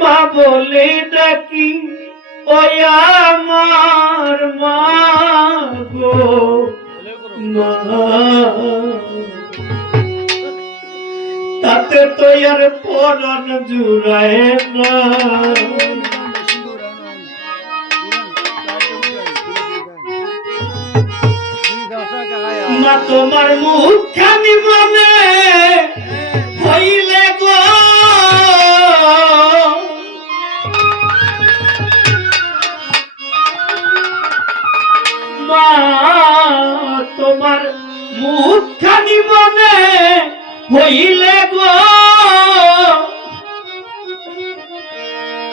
মা বলে ডাকি ওই আমার মা গো মা, তাতে তো আর পরাণ জুড়ায় না। মা তোমার মুখখানি মনে হইলে গো মা, তোমার মুখখানি মনে হইলে গো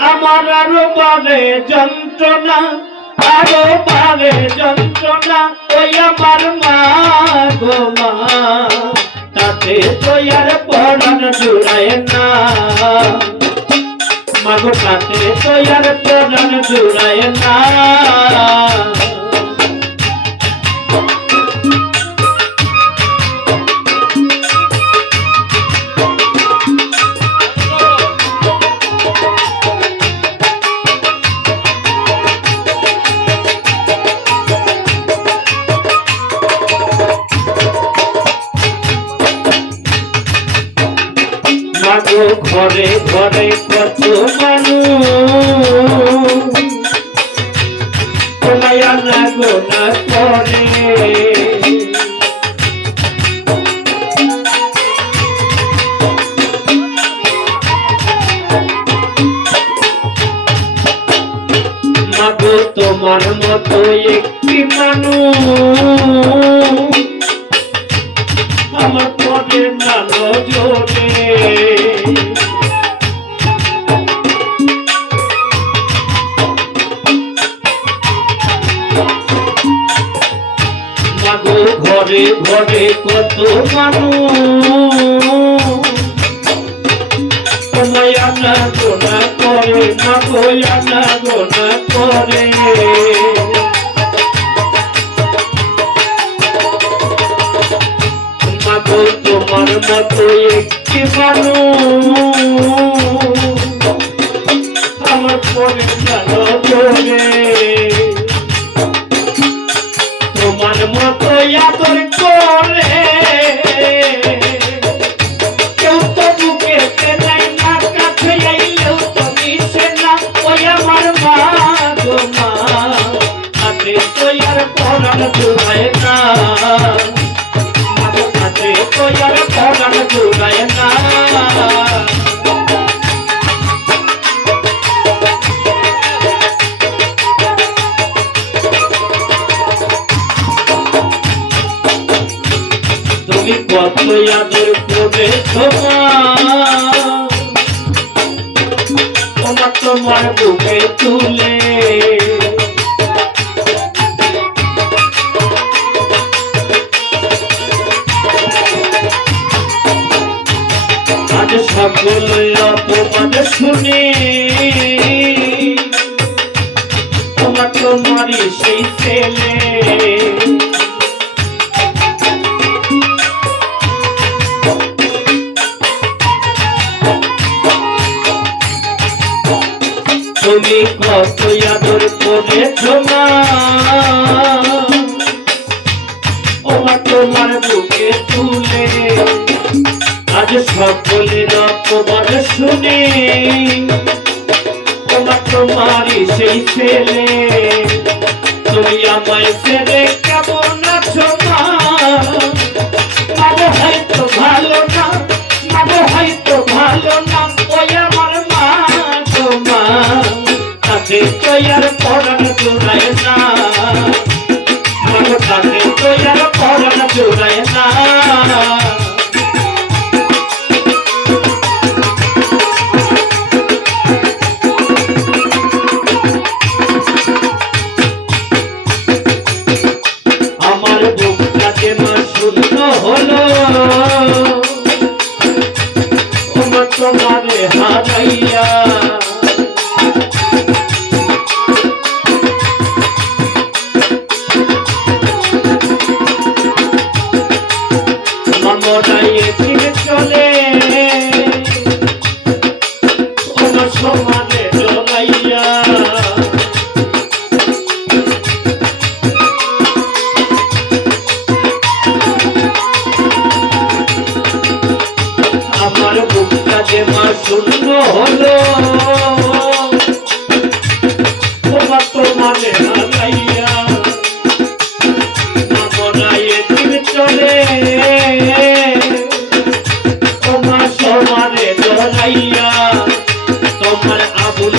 আমার আরো বারে যন্ত্রণা, আরো বারে যন্ত্রণা ওই আমার মা গো মা, তাতে তো আর পরাণ জুড়ায় না। মাগো তাতে তো আর পরাণ জুড়ায় না। মাগো ঘরে ঘরে কত মানুষ তোমায় আনা গোনা করে, মাগো তোমার মতো একটি মানুষ আমার পরে না নজরে। মাগো ঘরে ঘরে কত মানুষ তোমায় আনা গোনা করে, মাগো আনা গোনা করে। মাগো তোমার মতো একটি মানুষ আমার পরে জানো করে, তোমার মতো আদর করে কেউ তো বুকেতে নাই না, কাছে আইলেও তো মিশে না ওই আমার মা গো মা, তাতে তো আর পরাণ জুড়ায় না। মাগো তাতে তো আর পরাণ জুড়ায় না। তুমি কত আদর করে তোমার তোমার বুকে তুলে, আজ সকল অপমান শুনে তোমার তোমারই সেই ছেলে। তুমি কত আদর করেছ মা ওমা তোমার বুকে তুলে, আজ সকলের অপমান শুনে ওমা তোমারই সেই ছেলে। তুমি আমায় ছেড়ে কেমন আছো মা, মাগো হয়তো ভালো না, মাগো হয়তো ভালো না ওই আমার মা গো মা, তাতে তো আর পরাণ জুড়ায় না। মাগো তাতে তো আর পরাণ জুড়ায় না। সমানে জড়াইয়া আমার বুকটা যে মা শূন্য হলো তোমার তোমারে হারাইয়া আমরায় দিন চলে তোমার সমানে জড়াইয়া তোমার আবুল